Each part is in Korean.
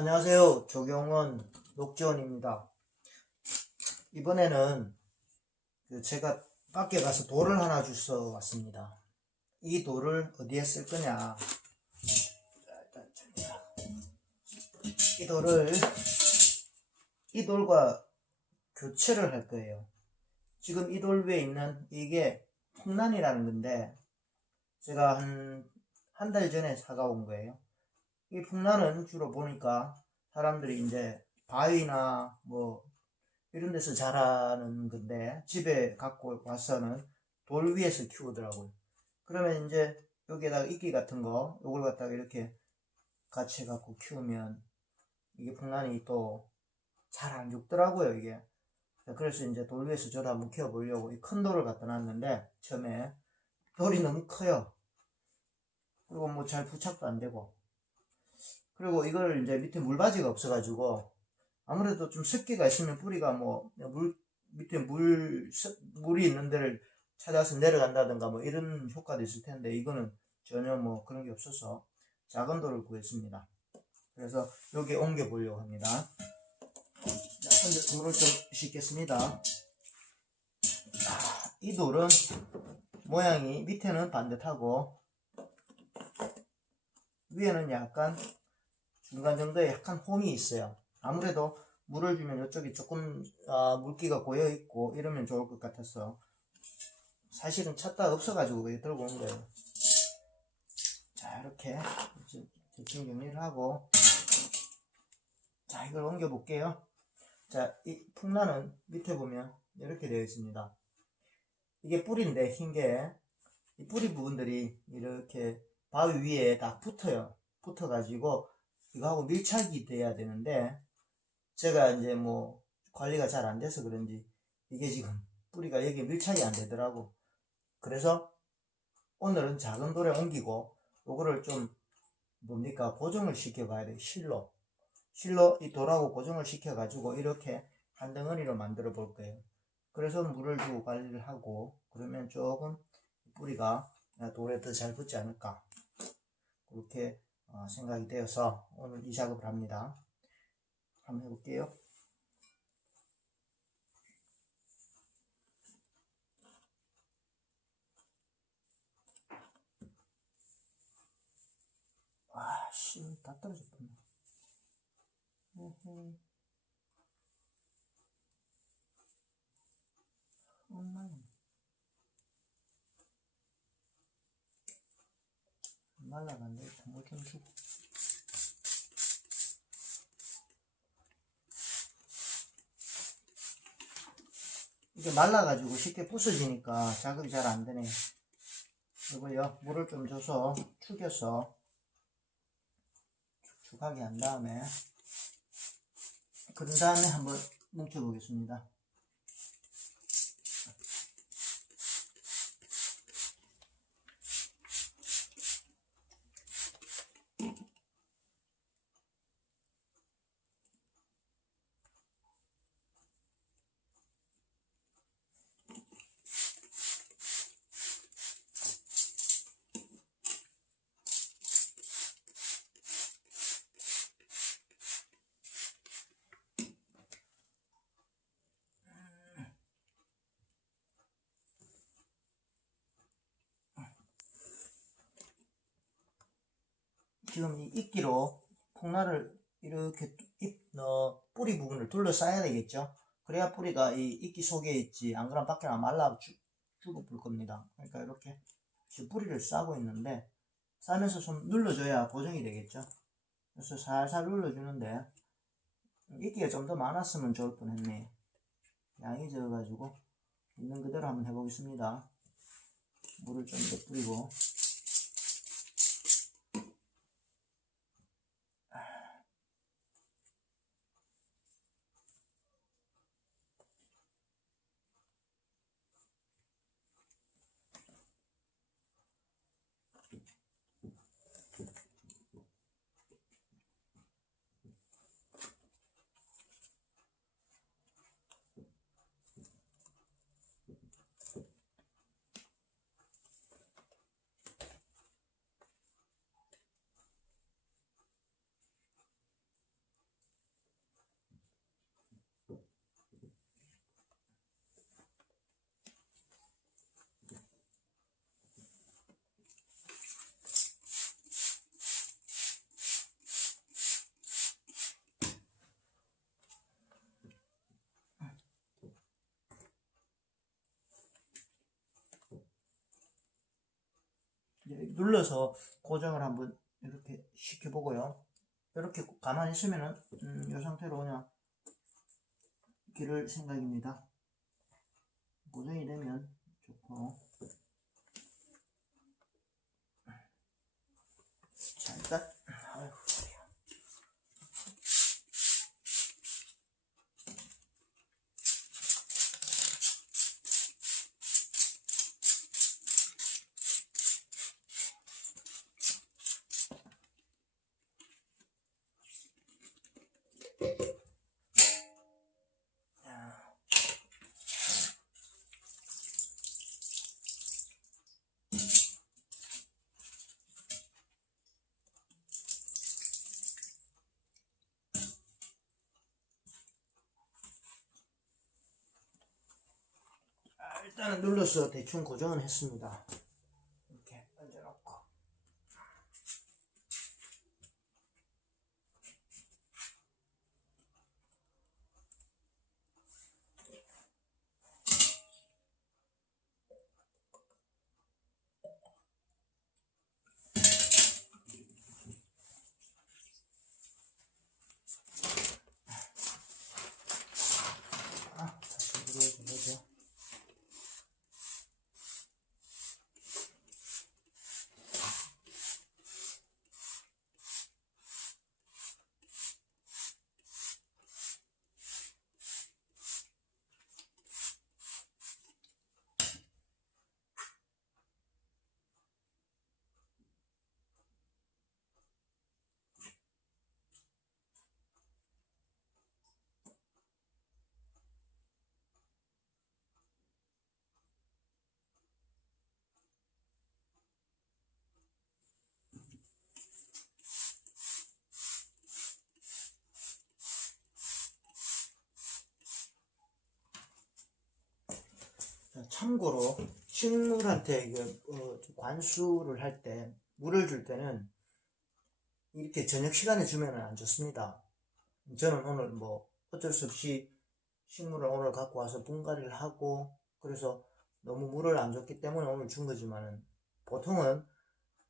안녕하세요. 조경원 녹지원입니다. 이번에는 제가 밖에 가서 돌을 하나 주워 왔습니다. 이 돌을 어디에 쓸 거냐. 이 돌과 교체를 할 거예요. 지금 이 돌 위에 있는 이게 풍란이라는 건데 제가 한 달 전에 사가온 거예요. 이 풍란은 주로 보니까 사람들이 이제 바위나 뭐 이런 데서 자라는 건데 집에 갖고 와서는 돌 위에서 키우더라고요. 그러면 이제 여기에다가 이끼 같은 거 요걸 갖다가 이렇게 같이 갖고 키우면 이게 풍란이 또 잘 안 죽더라고요 이게. 그래서 이제 돌 위에서 저도 한번 키워보려고 이 큰 돌을 갖다 놨는데 처음에 돌이 너무 커요. 그리고 뭐 잘 부착도 안 되고, 그리고 이걸 이제 밑에 물바지가 없어가지고 아무래도 좀 습기가 있으면 뿌리가 뭐 밑에 물이 있는 데를 찾아서 내려간다든가 뭐 이런 효과도 있을 텐데 이거는 전혀 뭐 그런 게 없어서 작은 돌을 구했습니다. 그래서 여기 옮겨 보려고 합니다. 자, 먼저 돌을 좀 씻겠습니다. 이 돌은 모양이 밑에는 반듯하고 위에는 약간 중간 정도에 약간 홈이 있어요. 아무래도 물을 주면 이쪽이 조금 물기가 고여 있고 이러면 좋을 것 같아서 사실은 찾다 없어가지고 들고 온 거예요. 자, 이렇게 대충 정리를 하고, 자, 이걸 옮겨 볼게요. 자, 이 풍란은 밑에 보면 이렇게 되어 있습니다. 이게 뿌리인데 흰게 이 뿌리 부분들이 이렇게 바위 위에 딱 붙어요. 붙어가지고 이거하고 밀착이 돼야 되는데 제가 이제 뭐 관리가 잘 안 돼서 그런지 이게 지금 뿌리가 여기에 밀착이 안 되더라고. 그래서 오늘은 작은 돌에 옮기고 요거를 좀 뭡니까 고정을 시켜 봐야 돼요. 실로 이 돌하고 고정을 시켜 가지고 이렇게 한 덩어리로 만들어 볼 거예요. 그래서 물을 주고 관리를 하고 그러면 조금 뿌리가 돌에 더 잘 붙지 않을까 그렇게 생각이 되어서 오늘 이 작업을 합니다. 한번 해볼게요. 씨, 다 떨어졌구나. 말라간데 물 좀 주고. 이게 말라가지고 쉽게 부서지니까 작업이 잘 안 되네요. 이거요, 물을 좀 줘서 축여서 축축하게 한 다음에 그런 다음에 한번 뭉쳐 보겠습니다. 지금 이 이끼로 폭날을 이렇게 뿌리 부분을 둘러싸야 되겠죠. 그래야 뿌리가 이 이끼 속에 있지, 안 그러면 밖에 말라 죽어볼 겁니다. 그러니까 이렇게 지금 뿌리를 싸고 있는데 싸면서 좀 눌러줘야 고정이 되겠죠. 그래서 살살 눌러주는데 이끼가 좀 더 많았으면 좋을 뻔했네. 양이 적어가지고 있는 그대로 한번 해보겠습니다. 물을 좀 더 뿌리고. 눌러서 고정을 한번 이렇게 시켜보고요. 이렇게 가만히 있으면은 이 상태로 그냥 기를 생각입니다. 고정이 되면 좋고. 자, 일단 아이고, 일단은 눌러서 대충 고정은 했습니다. 이렇게 얹어놓고. 다시 눌러주죠. 참고로 식물한테 관수를 할 때, 물을 줄 때는 이렇게 저녁 시간에 주면 안 좋습니다. 저는 오늘 뭐 어쩔 수 없이 식물을 오늘 갖고 와서 분갈이를 하고 그래서 너무 물을 안 줬기 때문에 오늘 준 거지만은, 보통은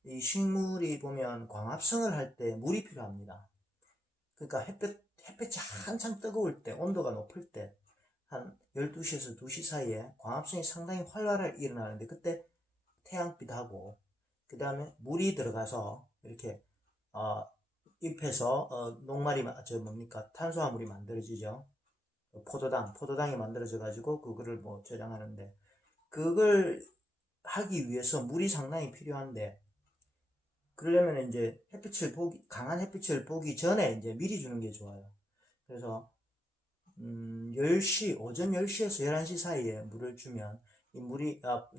이 식물이 보면 광합성을 할 때 물이 필요합니다. 그러니까 햇볕이 한창 뜨거울 때, 온도가 높을 때, 한 12시에서 2시 사이에 광합성이 상당히 활발하게 일어나는데, 그때 태양빛하고 그 다음에 물이 들어가서 이렇게 잎에서 녹말이 탄수화물이 만들어지죠. 포도당이 만들어져 가지고 그거를 뭐 저장하는데, 그걸 하기 위해서 물이 상당히 필요한데, 그러려면 이제 강한 햇빛을 보기 전에 이제 미리 주는 게 좋아요. 그래서 10시, 오전 10시에서 11시 사이에 물을 주면 이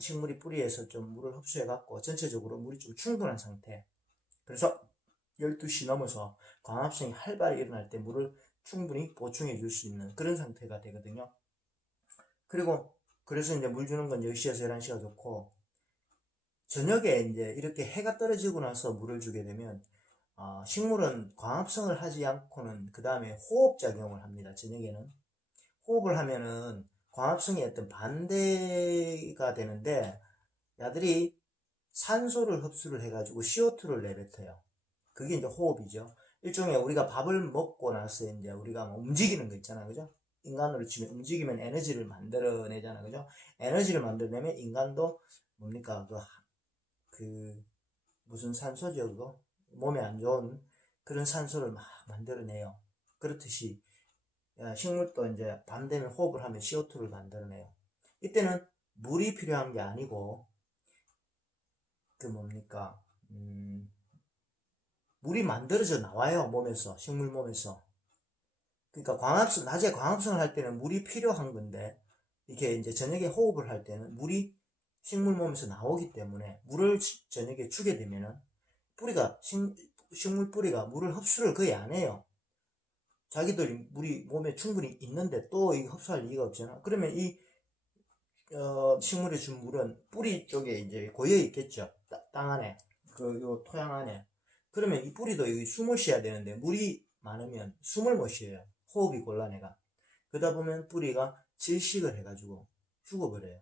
식물이 뿌리에서 좀 물을 흡수해 갖고 전체적으로 물이 좀 충분한 상태. 그래서 12시 넘어서 광합성이 활발히 일어날 때 물을 충분히 보충해 줄 수 있는 그런 상태가 되거든요. 그래서 이제 물 주는 건 10시에서 11시가 좋고, 저녁에 이제 이렇게 해가 떨어지고 나서 물을 주게 되면 식물은 광합성을 하지 않고는 그 다음에 호흡작용을 합니다. 저녁에는 호흡을 하면은 광합성이 어떤 반대가 되는데, 야들이 산소를 흡수를 해가지고 CO2를 내뱉어요. 그게 이제 호흡이죠. 일종의 우리가 밥을 먹고 나서 이제 우리가 뭐 움직이는 거 있잖아요. 그죠? 인간으로 치면 움직이면 에너지를 만들어내잖아요. 그죠? 에너지를 만들어내면 인간도 뭡니까? 무슨 산소죠, 그거? 몸에 안 좋은 그런 산소를 막 만들어내요. 그렇듯이 식물도 이제 밤 되면 호흡을 하면 CO2를 만들어내요. 이때는 물이 필요한 게 아니고, 물이 만들어져 나와요, 몸에서, 식물 몸에서. 그러니까 낮에 광합성을 할 때는 물이 필요한 건데, 이렇게 이제 저녁에 호흡을 할 때는 물이 식물 몸에서 나오기 때문에 물을 저녁에 주게 되면은 식물 뿌리가 물을 흡수를 거의 안 해요. 자기들이 물이 몸에 충분히 있는데 또 흡수할 이유가 없잖아. 그러면 식물이 준 물은 뿌리 쪽에 이제 고여 있겠죠. 땅 안에, 요 토양 안에. 그러면 이 뿌리도 숨을 쉬어야 되는데, 물이 많으면 숨을 못 쉬어요. 호흡이 곤란해가. 그러다 보면 뿌리가 질식을 해가지고 죽어버려요.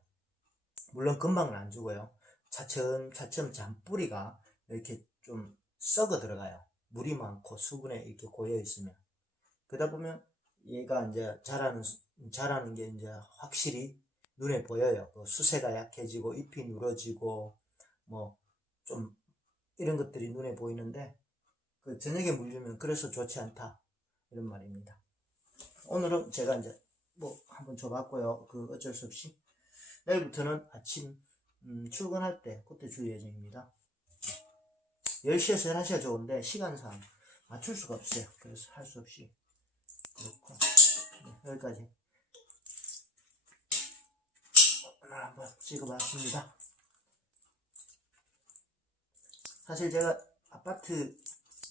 물론 금방은 안 죽어요. 차츰 잔뿌리가 이렇게 좀 썩어 들어가요. 물이 많고 수분에 이렇게 고여 있으면. 그러다 보면 얘가 이제 자라는 게 이제 확실히 눈에 보여요. 그 수세가 약해지고 잎이 누러지고 뭐 좀 이런 것들이 눈에 보이는데 그 저녁에 물 주면 그래서 좋지 않다 이런 말입니다. 오늘은 제가 이제 뭐 한번 줘봤고요. 그 어쩔 수 없이 내일부터는 아침 출근할 때 그때 줄 예정입니다. 10시에서 11시가 좋은데 시간상 맞출 수가 없어요. 그래서 할 수 없이 그렇고 네, 여기까지 오늘 한번 찍어봤습니다. 사실 제가 아파트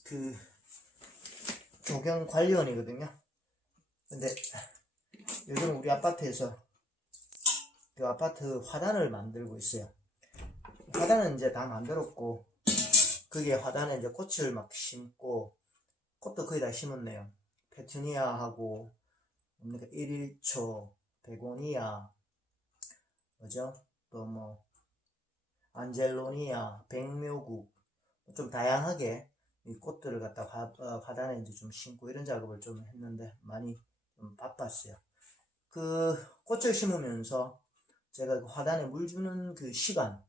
그 조경 관리원이거든요. 근데 요즘 우리 아파트에서 그 아파트 화단을 만들고 있어요. 화단은 이제 다 만들었고 그게 화단에 이제 꽃을 막 심고 꽃도 거의 다 심었네요. 페투니아하고 1일초, 베고니아, 뭐죠? 또 뭐 안젤로니아, 백묘국 좀 다양하게 이 꽃들을 갖다 화단에 이제 좀 심고 이런 작업을 좀 했는데 많이 좀 바빴어요. 그 꽃을 심으면서 제가 그 화단에 물 주는 그 시간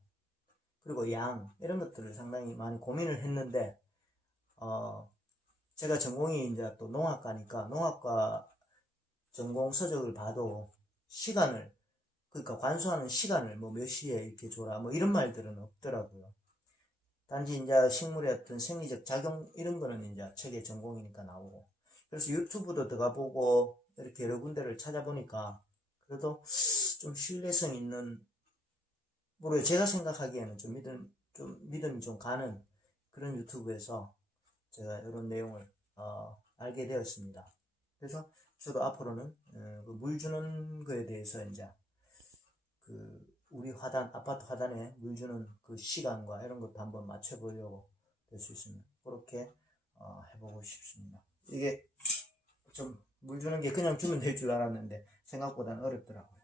그리고 양 이런 것들을 상당히 많이 고민을 했는데 제가 전공이 이제 또 농학과니까 농학과 전공 서적을 봐도 시간을 그러니까 관수하는 시간을 뭐 몇 시에 이렇게 줘라 뭐 이런 말들은 없더라고요. 단지 이제 식물의 어떤 생리적 작용 이런 거는 이제 책의 전공이니까 나오고 그래서 유튜브도 들어가보고 이렇게 여러 군데를 찾아보니까 그래도 좀 신뢰성 있는 모르겠어요. 제가 생각하기에는 좀 믿음이 좀 가는 그런 유튜브에서 제가 이런 내용을 알게 되었습니다. 그래서 저도 앞으로는 그 물 주는 거에 대해서 이제 그 우리 아파트 화단에 물 주는 그 시간과 이런 것도 한번 맞춰보려고 될 수 있으면 그렇게 해보고 싶습니다. 이게 좀 물 주는 게 그냥 주면 될 줄 알았는데 생각보다는 어렵더라고요.